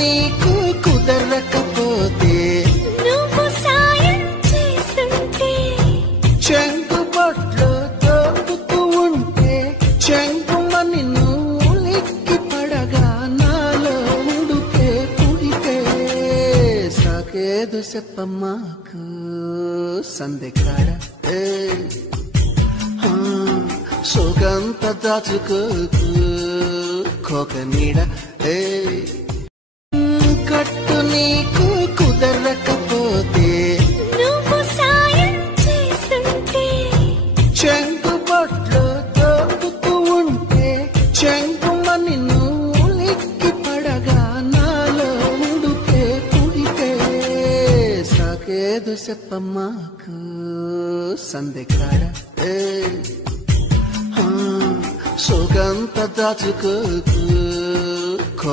నీకు కుదరకపోతే నువ్వు సాయం చేస్తుంటే చెంగుబొట్లు దోపుతూ ఉంటే చెంగుమని నువ్వు లిక్కి పడగా నాలో ఉడుకే పుడితే సాకేదు చెప్పమ్మాకు సందెకాడ సోగంత దాచుకోకు కోక నీడ కట్టు నీకు కుదరకపోతే నువ్వు సాయం చేస్తుంటే చెంగుబొట్లు దోపుతూ ఉంటే చెంగుమని నువ్వు లిక్కి పడగా నాలో ఉడుకే పుడితే సాకేదు చెప్పమ్మాకు సందెకాడ సోగంత దాచుకోకు